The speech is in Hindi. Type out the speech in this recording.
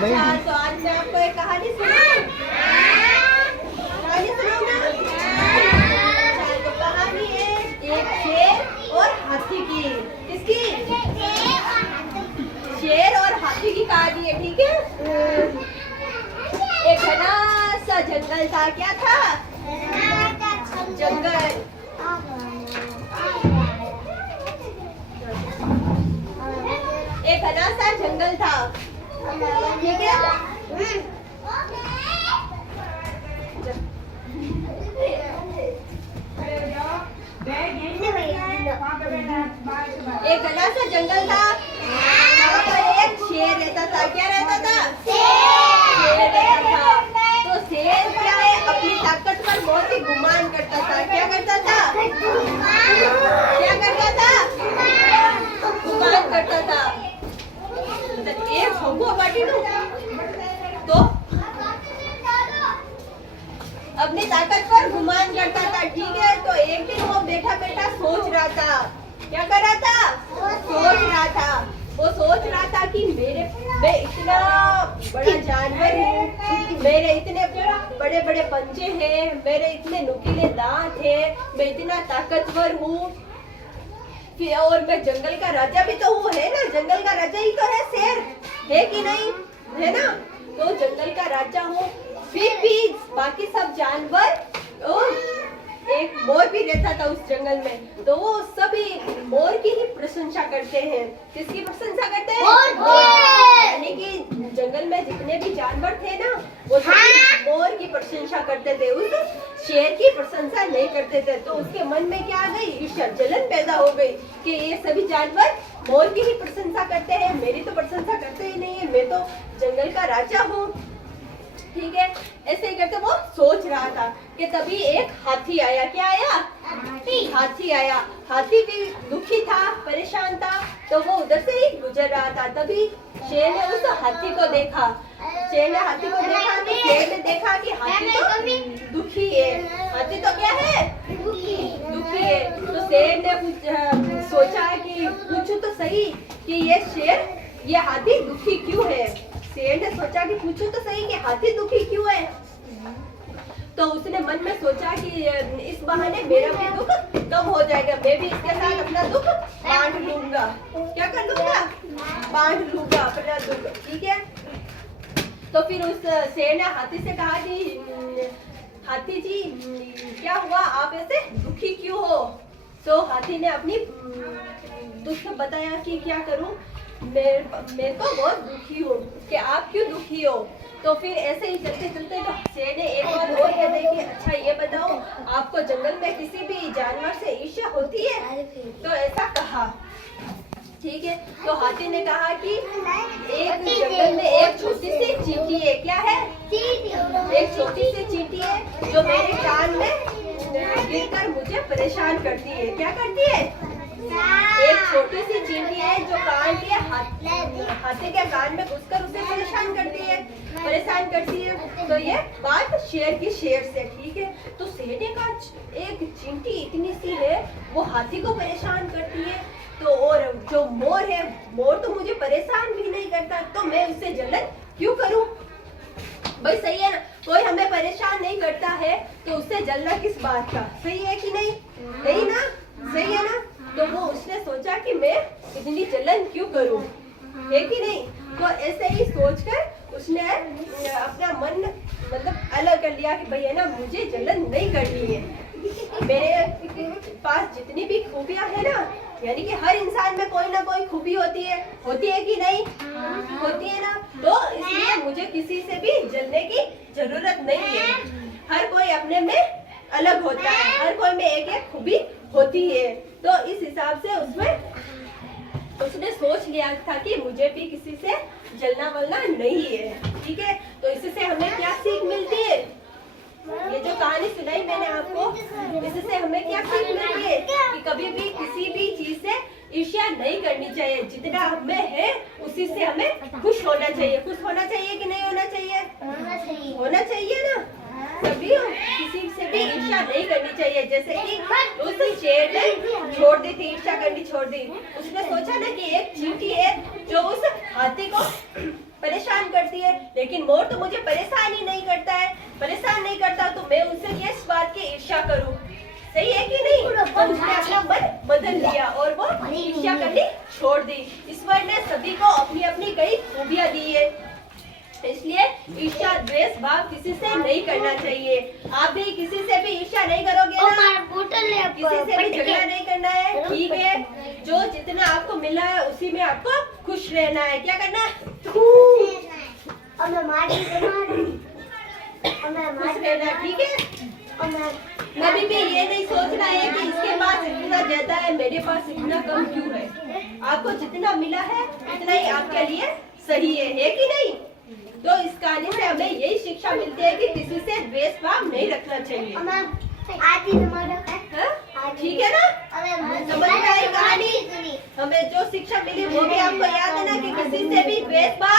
अच्छा, तो आज मैं आपको एक कहानी सुनाऊं। कहानी सुनाऊं ना? अच्छा, तो कहानी है एक शेर और हाथी की। किसकी? शेर और हाथी की कहानी है, ठीक है। एक घना सा जंगल था। क्या था? जंगल। एक घना सा जंगल था, ठीक है। एक घना सा जंगल था, वहाँ पर एक शेर रहता था। क्या रहता था? शेर रहता था। तो शेर क्या है, अपनी ताकत पर बहुत ही गुमान करता था। क्या करता था? क्या करता था? गुमान करता था। एक भगवा बाटी लो तो अपनी ताकत पर गुमान करता था, ठीक है। तो एक दिन वो बैठा बैठा सोच रहा था। क्या कर रहा था? सोच रहा था। वो सोच रहा था कि मैं इतना बड़ा जानवर हूँ, मेरे इतने बड़े बड़े पंजे हैं, मेरे इतने नुकीले दांत हैं, मैं इतना ताकतवर हूँ, और मैं जंगल का राजा भी तो हूँ, है ना। जंगल का राजा ही तो है शेर, है कि नहीं, है ना। तो जंगल का राजा हूँ, फिर भी बाकी सब जानवर, एक मोर भी रहता था उस जंगल में, तो वो सभी मोर की ही प्रशंसा करते हैं। किसकी प्रशंसा करते हैं? यानी कि जंगल में जितने भी जानवर थे ना, वो सभी मोर की प्रशंसा करते थे, उस शेर की प्रशंसा नहीं करते थे। तो उसके मन में क्या आ गई? ईर्ष्या, जलन पैदा हो गई कि ये सभी जानवर मोर की ही प्रशंसा करते हैं, मेरी तो प्रशंसा करते ही नहीं है, मैं तो जंगल का राजा हूँ, ठीक है। ऐसे ही करते वो सोच रहा था कि तभी एक हाथी आया। क्या आया? हाथी आया। हाथी भी दुखी था, परेशान था, तो वो उधर से ही गुजर रहा था। तभी शेर ने उस हाथी को देखा। शेर ने हाथी को देखा तो शेर ने देखा कि हाथी तो दुखी है। हाथी तो क्या है? दुखी है। तो शेर ने सोचा कि पूछूं तो सही कि ये हाथी दुखी क्यों है। शेर ने सोचा कि पूछो तो सही कि हाथी दुखी क्यों है। तो उसने मन में सोचा कि इस बहाने मेरा भी दुख कम हो जाएगा, मैं भी इसके साथ अपना दुख बांट लूंगा। क्या कर लूंगा? बांट लूंगा अपना दुख, ठीक है। तो फिर उस शेर ने हाथी से कहा कि हाथी जी, क्या हुआ, आप ऐसे दुखी क्यों हो। तो हाथी ने अपनी दुख बताया कि क्या करूं, मैं तो बहुत दुखी हूँ, कि आप क्यों दुखी हो। तो फिर ऐसे ही चलते चलते तो शेर ने एक बार और कह दी कि अच्छा ये बताओ, आपको जंगल में किसी भी जानवर से ईर्ष्या होती है। तो ऐसा कहा, ठीक है। तो हाथी ने कहा कि एक जंगल में एक छोटी सी चींटी है। क्या है? एक छोटी सी चींटी है जो मेरे कान में गिरकर मुझे परेशान करती है। क्या करती है? एक छोटी सी चींटी है जो कान के हाथी के कान में घुसकर उसे परेशान करती है। तो ये बात शेर की शेर से, ठीक है। तो शेर ने कहा एक चींटी इतनी सी है, वो हाथी को परेशान करती है, तो और जो मोर है, मोर तो मुझे परेशान भी नहीं करता, तो मैं उससे जलन क्यों करूं। भाई सही है ना, कोई हमें परेशान नहीं करता है तो उससे जलना किस बात का। सही है कि नहीं? नहीं ना, सही है ना। तो वो उसने सोचा कि मैं इतनी जलन क्यों करूं, है कि नहीं। तो ऐसे ही सोचकर उसने अपना मन मतलब अलग कर लिया कि भाई है ना, मुझे जलन नहीं करनी है। मेरे पास जितनी भी खूबियां है ना, यानी कि हर इंसान में कोई ना कोई खूबी होती है कि नहीं? होती है ना। तो इसलिए मुझे किसी से भी जलने की जरूरत नहीं है। हर कोई अपने में अलग होता है, हर कोई में एक एक खूबी होती है। तो इस हिसाब से उसने सोच लिया था कि मुझे भी किसी से जलना वलना नहीं है, ठीक है। तो इससे हमें क्या सीख मिलती है? ये जो कहानी सुनाई मैंने आपको, इससे हमें क्या सीख मिलती है कि कभी भी किसी भी चीज से ईर्ष्या नहीं करनी चाहिए। जितना हमें है उसी से हमें खुश होना चाहिए। खुश होना चाहिए कि नहीं होना चाहिए? होना चाहिए ना। सभी किसी से भी ईर्ष्या नहीं करनी चाहिए। जैसे कि उस शेर ने छोड़ दी थी, ईर्ष्या करनी छोड़ दी। उसने सोचा ना कि एक चींटी है जो उस हाथी को परेशान करती है, लेकिन मोर तो मुझे परेशान ही नहीं करता है। परेशान नहीं करता तो मैं उससे किस बात की ईर्ष्या करूं? सही है कि नहीं? तो उसने अपना मन बदल लिया और वो ईर्ष्या करनी छोड़ दी। ईश्वर ने सभी को अपनी अपनी कई खूबियां दी है, इसलिए ईर्ष्या द्वेष भाव किसी से नहीं करना चाहिए। आप भी किसी से भी ईर्ष्या नहीं करोगे ना, किसी से भी झगड़ा नहीं करना है, ठीक है? जो जितना आपको मिला है उसी में आपको खुश रहना है। क्या करना है? खुश रहना, ठीक है? कभी भी ये नहीं सोचना है कि इसके पास इतना ज्यादा है, मेरे पास इतना कम क्यों है। आपको जितना मिला है इतना ही आपके लिए सही है कि नहीं? तो इस कहानी से हमें यही शिक्षा मिलती है कि किसी से द्वेष भाव नहीं रखना चाहिए। ठीक है ना? समझ में आई कहानी? हमें जो शिक्षा मिली वो भी आपको याद है ना कि किसी से भी द्वेष भाव